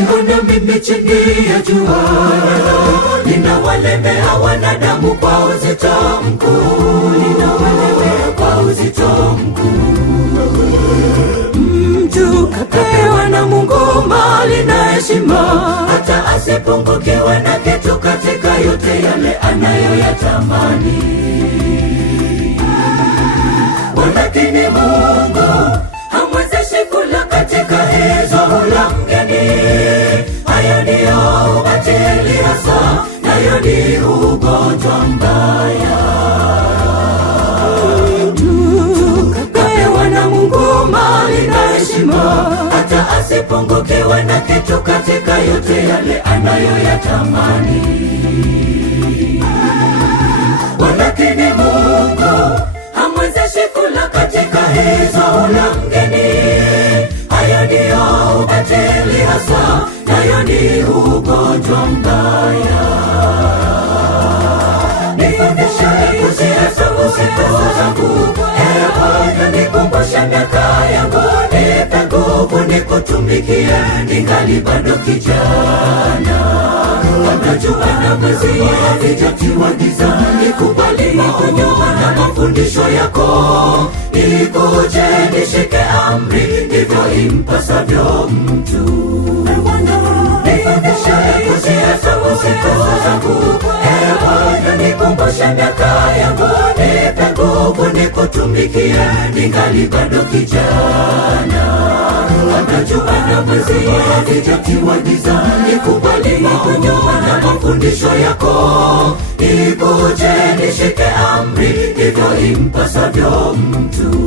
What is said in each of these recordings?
Wameniona mimi chini ya jua, ninawalemea wanadamu kwa uzito mkuu, ninawalemea kwa uzito mkuu. Mtu kapewa na Mungu mali na heshima, hata asipungukiwe na kitu katika yote yale anayoyatamani. Walakini Mungu hamwezeshi kula katika hizo hula mgeni. Hayo ndiyo ubatili hasa, nayo ni ugonjwa mbaya. Tukapewa na Mungu mali na heshima, hata asipungukiwe na kitu katika yote yale anayoyatamani. Walakini Mungu hamwezeshi kula katika hizo hula mgeni. Hayo ndiyo ubatili hasa, nayo ni ugonjwa mbaya. Nifundishe kuzihesabu siku zangu, Ee Bwana nikumbushe miaka yangu. Nipe nguvu nikutumikie, ningali bado kijana. Kabla jua na mwezi havijatiwa giza, nikubali kunywa na mafundisho yako. Nikuje nishike amri, ndivyo impasavyo mtu. Nifundishe kuzihesabu siku zangu, Ee Bwana nikumbushe miaka yangu. Nipe nguvu nikutumikie, ningali bado kijana. Kabla jua na mwezi havijatiwa giza, nikubali kunywa na mafundisho yako. Nikuje nishike amri, ndivyo impasavyo mtu.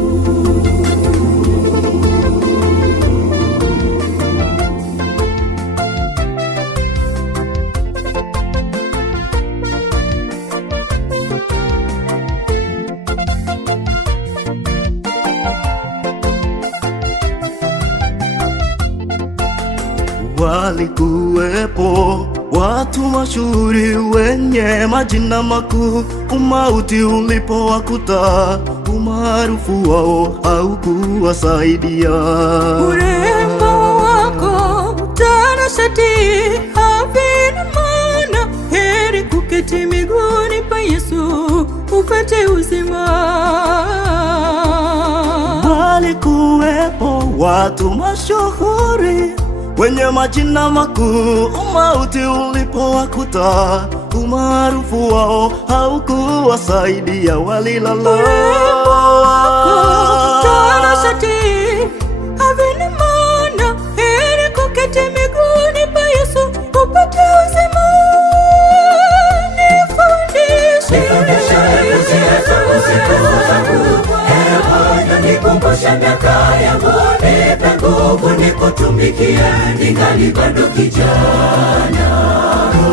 Walikuwepo watu mashuhuri wenye majina makuu, umauti ulipowakuta umaarufu wao haukuwasaidia. Urembo wako utanashati havina maana, heri kuketi miguuni pa Yesu upate uzima. Walikuwepo watu mashuhuri wenye majina makuu, umauti ulipowakuta umaarufu wao haukuwasaidia. Walilala. Urembo wako utanashati havina maana, heri kuketi miguuni pa Yesu upate uzima. Nifundishe kuzihesabu siku zangu, Ee Bwana nikumbushe miaka yangu. Nipe nguvu nikutumikie, ningali bado kijana.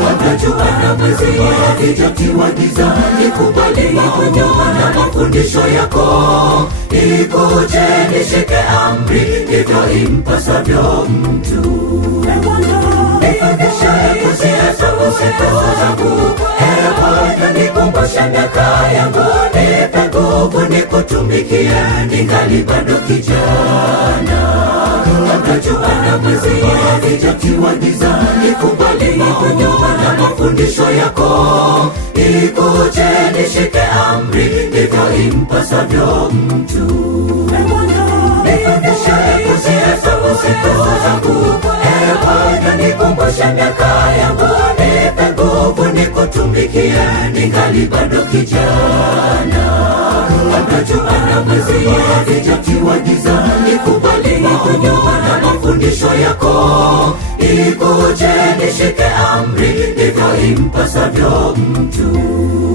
Kabla jua na mwezi havijatiwa giza, nikubali kunywa na mafundisho yako. Nikuje nishike amri, ndivyo impasavyo mtu. Nifundishe kuzihesabu siku zangu, Ee Bwana nikumbushe miaka yangu. Nipe nguvu nikutumikie, ningali bado kijana. Kabla jua na mwezi havijatiwa giza, nikubali kunywa na mafundisho yako. Nikuje nishike amri, ndivyo impasavyo mtu. Nifundishe kuzihesabu siku zangu, Ee Bwana nikumbushe miaka yangu. Nipe nguvu nikutumikie, ningali bado kijana. Kabla jua na mwezi havijatiwa giza, nikubali kunywa na mafundisho yako. Nikuje nishike amri, ndivyo impasavyo mtu.